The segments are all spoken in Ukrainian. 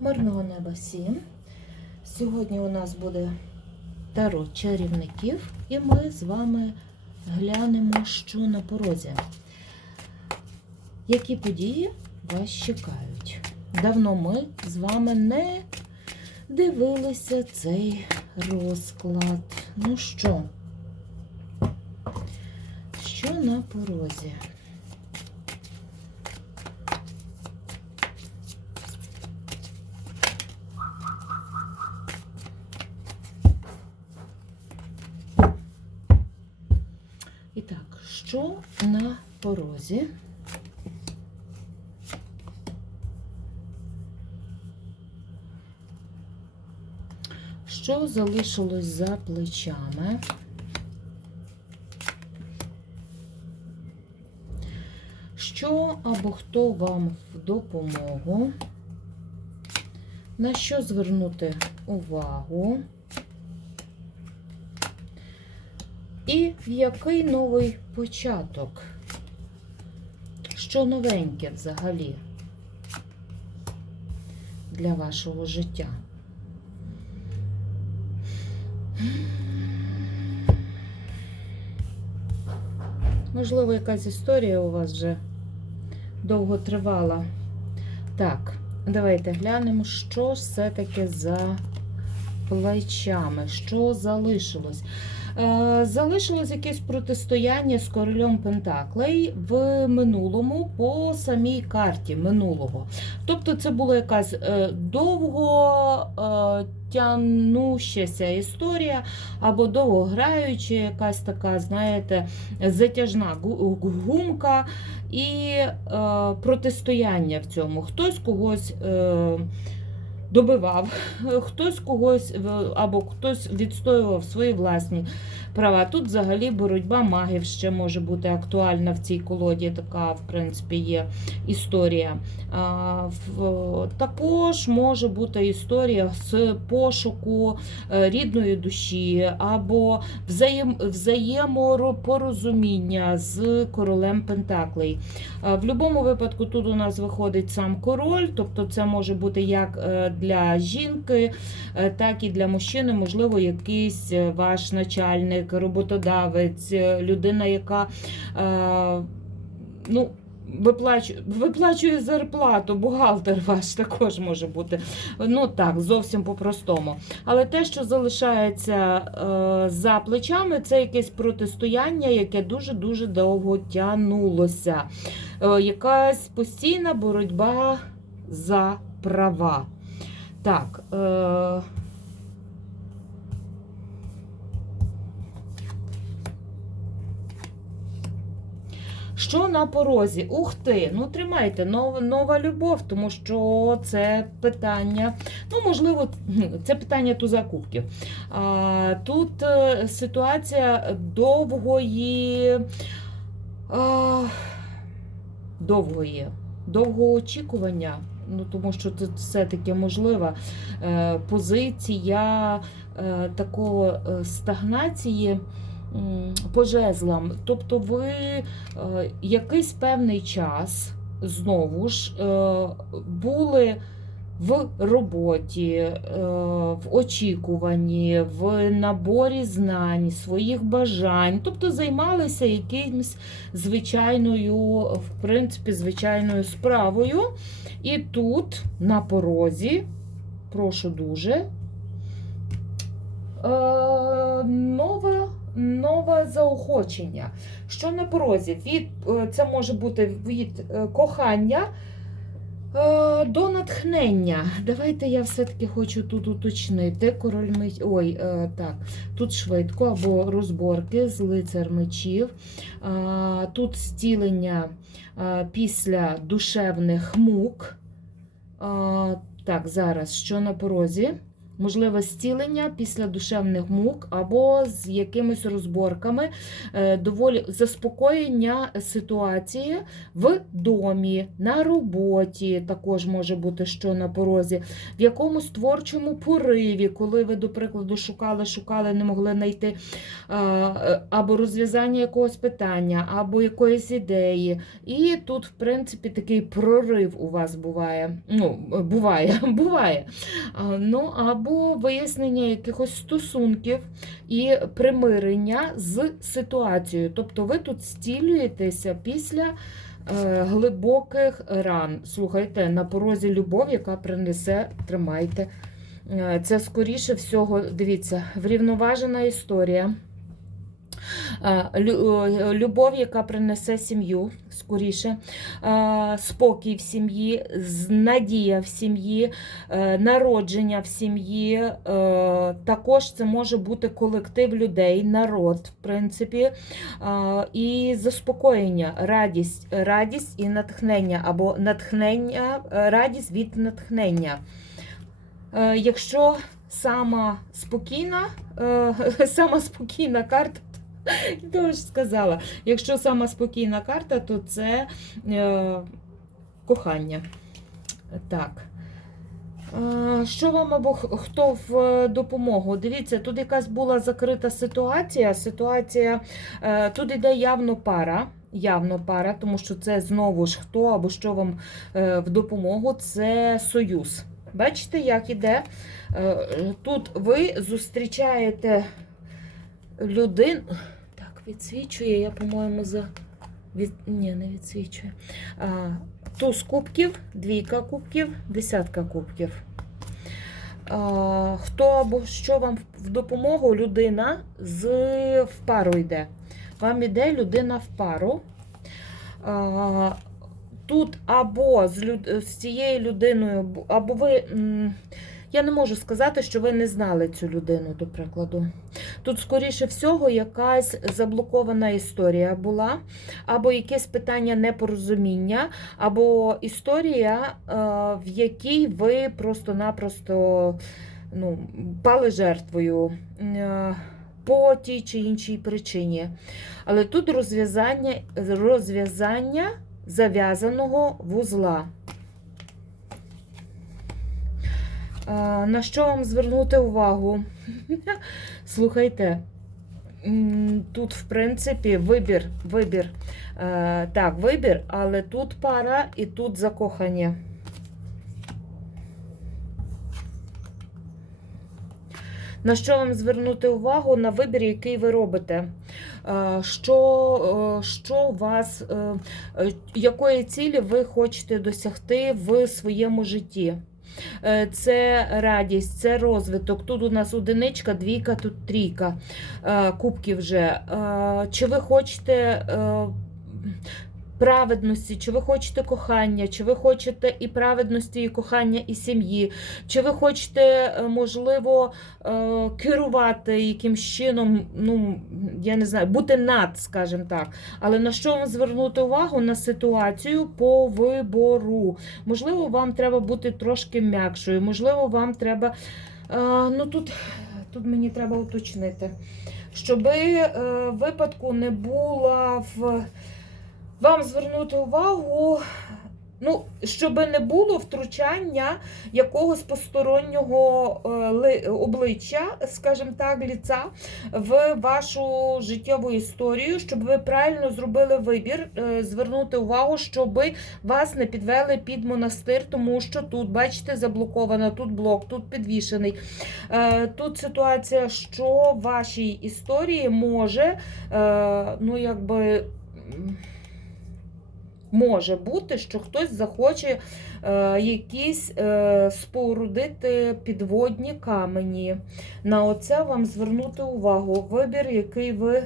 Мирного неба всім. Сьогодні у нас буде таро чарівників, і ми з вами глянемо, що на порозі. Які події вас чекають? Давно ми з вами не дивилися цей розклад. Ну що? Що на порозі? І так, що на порозі? Що залишилось за плечами? Що або хто вам в допомогу? На що звернути увагу? І який новий початок? Що новеньке взагалі для вашого життя? Можливо, якась історія у вас вже довго тривала. Так, давайте глянемо, що все-таки за плечами, що залишилось. Е, Залишилось якесь протистояння з королем Пентаклей в минулому по самій карті минулого. Тобто це була якась е, довго е, тянущася історія, або довгограюча, якась така, знаєте, затяжна гумка і протистояння в цьому. Хтось когось. Добивав, хтось когось або хтось відстоював свої власні права. Тут взагалі боротьба магів ще може бути актуальна в цій колоді. Така, в принципі, є історія. Також може бути історія з пошуку е, рідної душі або взаєм, взаємопорозуміння з королем Пентаклей. В будь-якому випадку тут у нас виходить сам король, тобто це може бути як е, для жінки, е, так і для мужчини, можливо, якийсь ваш начальник, роботодавець, е, людина, яка е, ну, виплачує, виплачує зарплату, бухгалтер ваш також може бути. Ну так, зовсім по-простому. Але те, що залишається е, за плечами, це якесь протистояння, яке дуже-дуже довго тягнулося. Е, якась постійна боротьба за права. Так. Е... Що на порозі? Ух ти! Ну тримайте, нова, нова любов, тому що це питання, ну, можливо, це питання туза кубків. А, тут е, ситуація довгої. А, довгої, довгого очікування. Ну, тому що це все-таки можлива е, позиція е, такого стагнації по жезлам. Тобто ви е, якийсь певний час знову ж е, були в роботі, е, в очікуванні, в наборі знань, своїх бажань, тобто займалися якимось звичайною, в принципі, звичайною справою. І тут на порозі, прошу дуже, е, нове, заохочення. Що на порозі? Від, е, це може бути від е, кохання е, до натхнення. Давайте я все-таки хочу тут уточнити. Король меч... Ой, так, тут швидко або розборки з лицар мечів. Тут стілення після душевних мук. Так, зараз що на порозі? Можливе зцілення після душевних мук або з якимись розборками, е, доволі заспокоєння ситуації в домі, на роботі також може бути що на порозі, в якомусь творчому пориві, коли ви, до прикладу, шукали, шукали, не могли знайти е, е, або розв'язання якогось питання, або якоїсь ідеї. І тут, в принципі, такий прорив у вас буває. Ну, буває, буває. Ну, або вияснення якихось стосунків і примирення з ситуацією. Тобто ви тут стілюєтеся після е, глибоких ран. Слухайте, на порозі любов, яка принесе, тримайте. Е, Це скоріше всього, дивіться, врівноважена історія. Е, е, Любов, яка принесе сім'ю скоріше, е, спокій в сім'ї, надія в сім'ї, народження в сім'ї. Також це може бути колектив людей, народ, в принципі, і заспокоєння, радість, радість і натхнення, або натхнення, радість від натхнення. Якщо сама спокійна, сама спокійна карта, то ж сказала, якщо сама спокійна карта, то це е, кохання. Так. Е, Що вам або хто в е, допомогу? Дивіться, тут якась була закрита ситуація. Ситуація е, тут іде явно пара. Явно пара, тому що це знову ж хто або що вам в допомогу, це союз. Бачите, як іде? Тут ви зустрічаєте людину. Відсвічує, я, по-моєму, за. Від... Ні, не відсвічує. А, туз кубків, двійка кубків, десятка кубків. А, хто або що вам в допомогу? Людина з в пару йде. Вам іде людина в пару. А, тут або з, люд... з цією людиною, або ви. Я не можу сказати, що ви не знали цю людину, до прикладу. Тут, скоріше всього, якась заблокована історія була, або якесь питання непорозуміння, або історія, е, в якій ви просто-напросто ну, пали жертвою е, по тій чи іншій причині. Але тут розв'язання, розв'язання зав'язаного вузла. А, На що вам звернути увагу? Слухайте, тут, в принципі, вибір, вибір. Е, Так, вибір, але тут пара і тут закохання. На що вам звернути увагу на вибір, який ви робите? Е, Що, е, що вас, якої цілі ви хочете досягти в своєму житті? Е, Це радість, це розвиток. Тут у нас одиничка, двійка, тут трійка е, кубків вже. Е, Чи ви хочете праведності, чи ви хочете кохання, чи ви хочете і праведності, і кохання, і сім'ї, чи ви хочете, е, можливо, е, керувати якимсь чином, ну, я не знаю, бути над, скажімо так. Але на що вам звернути увагу? На ситуацію по вибору. Можливо, вам треба бути трошки м'якшою, можливо, вам треба. е, Ну, тут, тут мені треба уточнити, щоби випадку не було в. Вам звернути увагу, ну, щоб не було втручання якогось постороннього е, обличчя, скажімо так, ліца в вашу життєву історію, щоб ви правильно зробили вибір, е, звернути увагу, щоб вас не підвели під монастир, тому що тут, бачите, заблоковано, тут блок, тут підвішений. Е, Тут ситуація, що в вашій історії може, ну, якби. Може бути, що хтось захоче е, якісь е, спорудити підводні камені. На оце вам звернути увагу. Вибір, який ви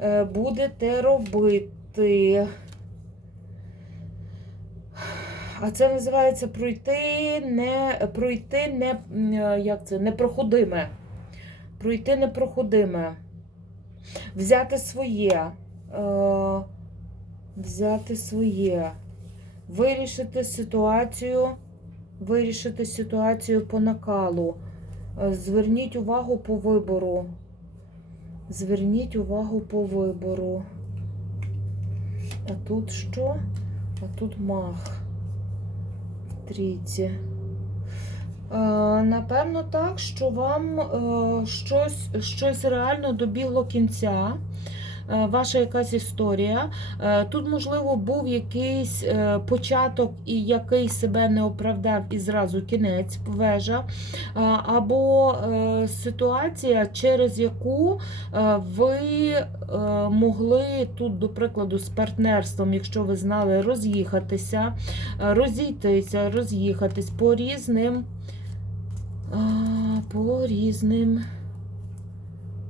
е, будете робити. А це називається пройти не пройти не е, як це, непроходиме. Пройти непроходиме. Взяти своє. Е, взяти своє, вирішити ситуацію, вирішити ситуацію по накалу. Е, Зверніть увагу по вибору. Зверніть увагу по вибору. А тут що? А тут мах. Трійці. Е, Напевно, так, що вам е, щось, щось реально добігло кінця. Е, Ваша якась історія. Е, Тут, можливо, був якийсь е, початок, і який себе не оправдав, і зразу кінець вежа. Або ситуація, через яку ви могли тут, до прикладу, з партнерством, якщо ви знали, роз'їхатися, розійтися, роз'їхатись по різним. По різним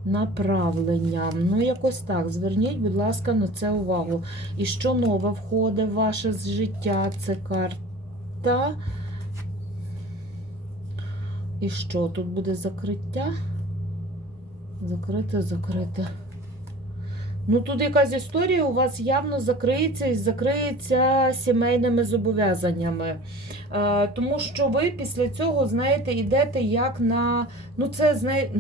направленням. Ну, якось так. Зверніть, будь ласка, на це увагу. І що нове входить в ваше життя? Це карта. І що? Тут буде закриття? Закрите, закрите. Ну, тут якась історія у вас явно закриється і закриється сімейними зобов'язаннями. Е, тому що ви після цього, знаєте, йдете як на. Ну, це знає.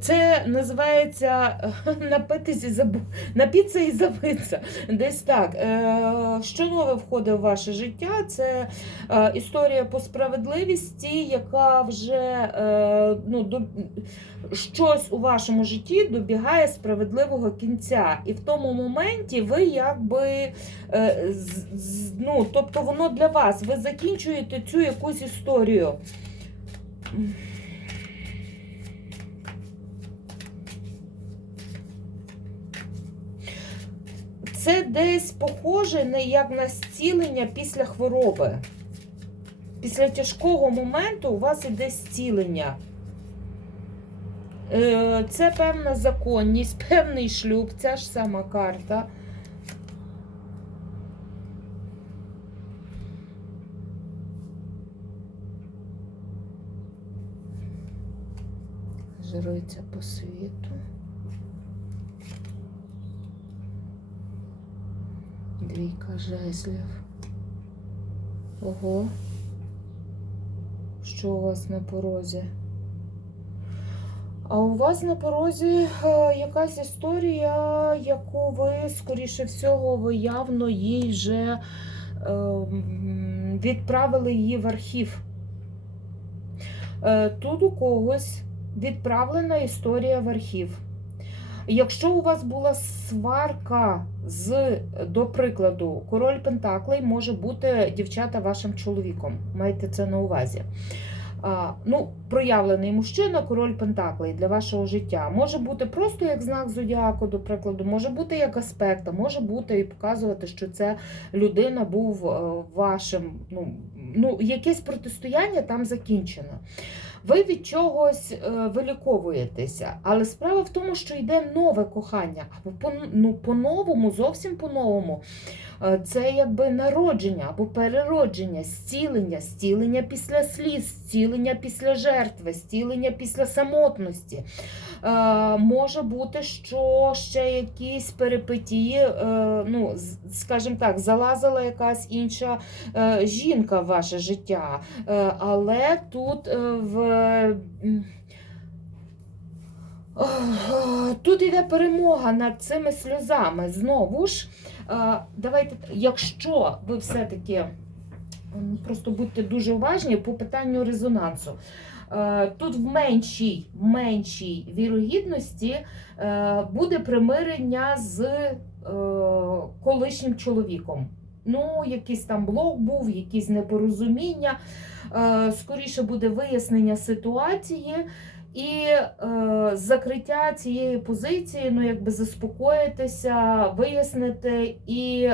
Це називається е, напитись і забу... напітися і забитися. Десь так. Е, Що нове входить в ваше життя? Це е, історія по справедливості, яка вже е, ну, до... щось у вашому житті добігає справедливого кінця. І в тому моменті ви якби. е, Ну, тобто воно для вас. Ви закінчуєте цю якусь історію. Це десь похоже не як на зцілення після хвороби. Після тяжкого моменту у вас іде зцілення. Е, Це певна законність, певний шлюб, ця ж сама карта. Жирується по світу. Двійка жезлів. Ого. Що у вас на порозі? А у вас на порозі е, якась історія, яку ви, скоріше всього, ви явно їй вже е, відправили її в архів. Е, Тут у когось відправлена історія в архів. Якщо у вас була сварка з, до прикладу, король Пентаклей може бути дівчата вашим чоловіком. Майте це на увазі. А, ну, проявлений мужчина, король Пентаклей для вашого життя. Може бути просто як знак зодіаку, до прикладу, може бути як аспект, може бути і показувати, що це людина був е, вашим. Ну, ну, якесь протистояння там закінчено. Ви від чогось е, виліковуєтеся, але справа в тому, що йде нове кохання, або по, ну, по-новому, зовсім по-новому. Е, Це якби народження або переродження, зцілення, зцілення після сліз, зцілення після жертви, зцілення після самотності. Е, Може бути, що ще якісь перипетії, е, ну, скажімо так, залазила якась інша е, жінка в ваше життя. Але тут в. Тут йде перемога над цими сльозами. Знову ж, давайте, якщо ви все-таки просто будьте дуже уважні по питанню резонансу. Е, Тут в меншій, меншій вірогідності е, буде примирення з е, колишнім чоловіком. Ну, якийсь там блок був, якісь непорозуміння. Скоріше буде вияснення ситуації і закриття цієї позиції, ну якби заспокоїтися, вияснити і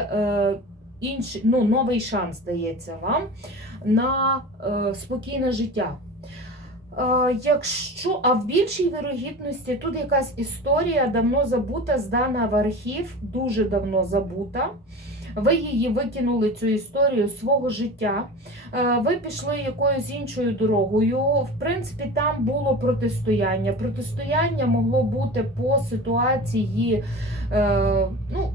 інший, ну, новий шанс дається вам на спокійне життя. Е, Якщо, а в більшій вірогідності тут якась історія давно забута, здана в архів, дуже давно забута. Ви її викинули цю історію свого життя. Е, Ви пішли якоюсь іншою дорогою. В принципі, там було протистояння. Протистояння могло бути по ситуації е, ну,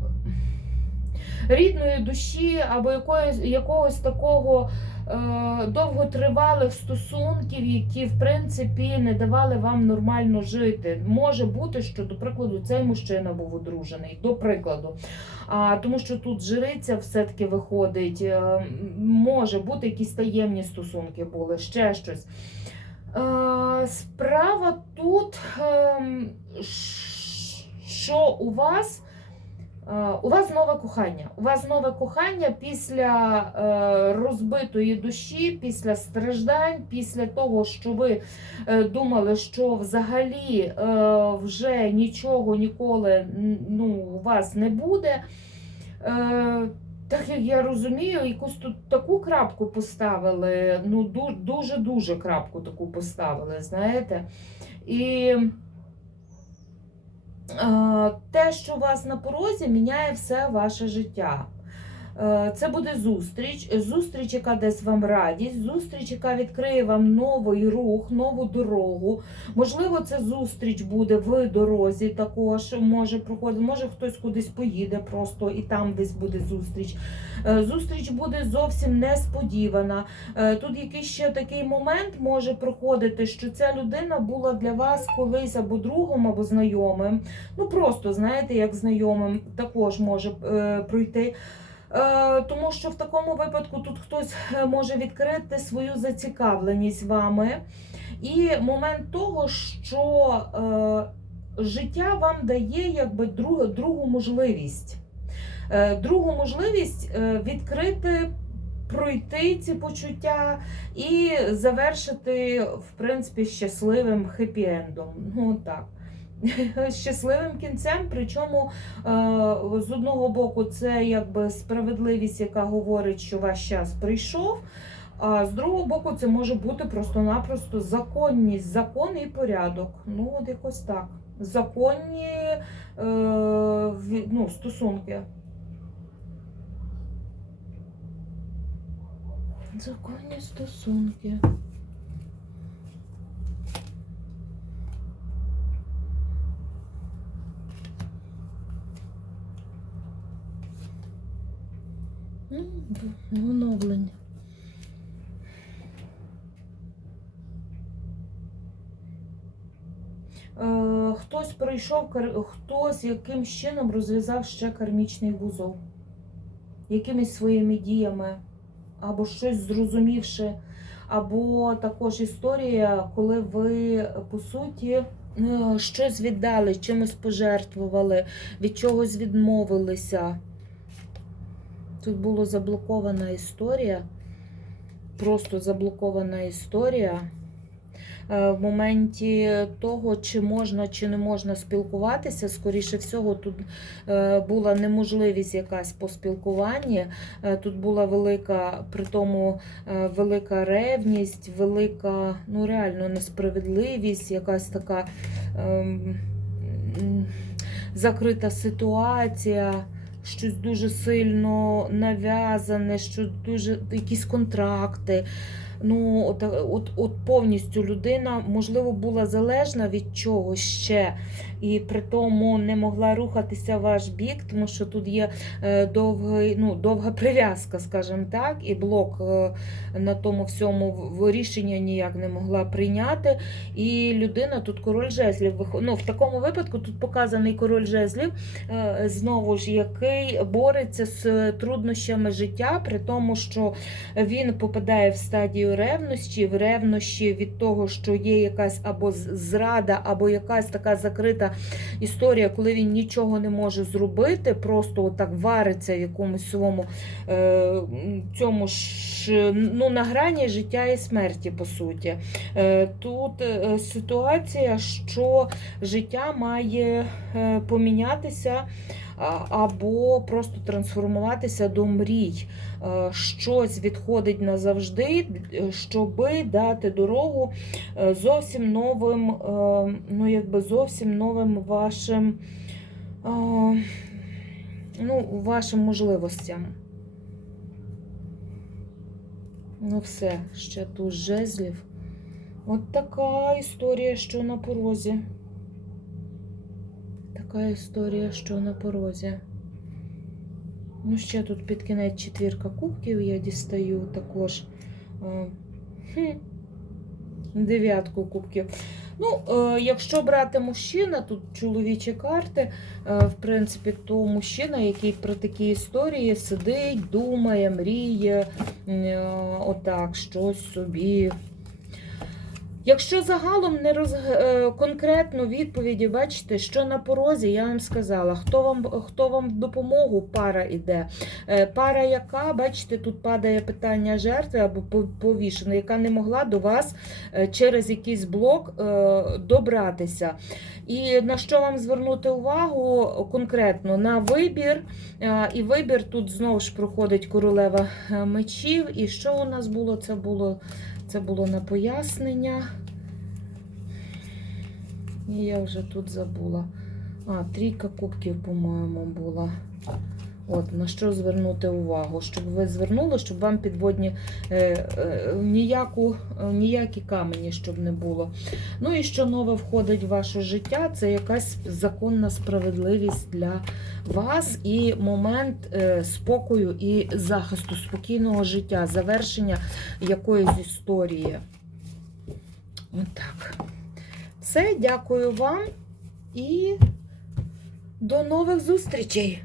рідної душі або якоїсь, якогось такого е, довготривалих стосунків, які в принципі не давали вам нормально жити. Може бути, що, до прикладу, цей мужчина був одружений, до прикладу. А, тому що тут жриця все-таки виходить, е, може бути якісь таємні стосунки були, ще щось. Е, Справа тут, ш- що у вас. Е, У вас нове кохання. У вас нове кохання після е, розбитої душі, після страждань, після того, що ви е, думали, що взагалі вже нічого ніколи ну, у вас не буде. Так як я розумію, якусь тут таку крапку поставили, ну дуже-дуже крапку таку поставили, знаєте. І те, що у вас на порозі, міняє все ваше життя. Е, Це буде зустріч, зустріч, яка дасть вам радість, зустріч, яка відкриє вам новий рух, нову дорогу. Можливо, це зустріч буде в дорозі також може проходити, може хтось кудись поїде просто і там десь буде зустріч. Е, Зустріч буде зовсім несподівана. Е, Тут якийсь ще такий момент може проходити, що ця людина була для вас колись або другом, або знайомим. Ну просто знаєте, як знайомим також може пройти. Е, Тому що в такому випадку тут хтось е, може відкрити свою зацікавленість вами. І момент того, що е, життя вам дає якби другу, другу можливість. Е, другу можливість е, відкрити, пройти ці почуття і завершити, в принципі, щасливим хеппі-ендом. Ну так. Щасливим кінцем, причому е, з одного боку це якби справедливість, яка говорить, що ваш час прийшов. А з другого боку, це може бути просто-напросто законність, закон і порядок. Ну, от якось так. Законні е, ну, стосунки. Законні стосунки. Ну, в- Оновлення. Е, Хтось прийшов, хтось якимсь чином розв'язав ще кармічний вузол. Якимись своїми діями, або щось зрозумівши, або також історія, коли ви по суті е, щось віддали, чимось пожертвували, від чогось відмовилися. Тут була заблокована історія, просто заблокована історія. Е, В моменті того, чи можна, чи не можна спілкуватися, скоріше всього, тут е, була неможливість якась по спілкуванні. Е, Тут була велика, при тому велика ревність, велика, ну реально несправедливість, якась така ем, закрита ситуація щось дуже сильно нав'язане, що дуже якісь контракти. Ну, от, от, от повністю людина, можливо, була залежна від чогось ще, і при тому не могла рухатися ваш бік, тому що тут є е, довгий, ну, довга прив'язка, скажімо так, і блок е, на тому всьому рішення ніяк не могла прийняти. І людина тут король жезлів. Ну, в такому випадку тут показаний король жезлів, е, знову ж який бореться з труднощами життя, при тому, що він попадає в стадію ревності, в ревнощі від того, що є якась або зрада, або якась така закрита історія, коли він нічого не може зробити, просто отак вариться в якомусь своєму е, цьому ж ну, на грані життя і смерті, по суті. Е, тут е, ситуація, що життя має е, помінятися. Або просто трансформуватися до мрій. Е, Щось відходить назавжди, е, щоби дати дорогу е, зовсім новим, ну якби зовсім новим вашим, ну, вашим можливостям. Ну, все, ще тут жезлів. От така історія, що на порозі. Така історія, що на порозі. Ну, ще тут під кінець четвірка кубків я дістаю також. Е, хм, Дев'ятку кубків. Ну, е, якщо брати мужчина, тут чоловічі карти, е, в принципі, то мужчина, який при такій історії сидить, думає, мріє, отак, щось собі. Якщо загалом не роз... е, конкретно відповіді, бачите, що на порозі, я вам сказала, хто вам, хто вам в допомогу пара іде. Е, Пара, яка, бачите, тут падає питання жертви або по- повішеної, яка не могла до вас е, через якийсь блок добратися. І на що вам звернути увагу конкретно на вибір. І вибір тут знову ж проходить королева мечів. І що у нас було? Це було, це було на пояснення. І я вже тут забула. А, трійка кубків, по-моєму, була. От, на що звернути увагу? Щоб ви звернули, щоб вам підводні е, е, ніяку, е, ніякі камені, щоб не було. Ну і що нове входить в ваше життя, це якась законна справедливість для вас і момент е, спокою і захисту, спокійного життя, завершення якоїсь історії. Отак. Все, дякую вам і до нових зустрічей!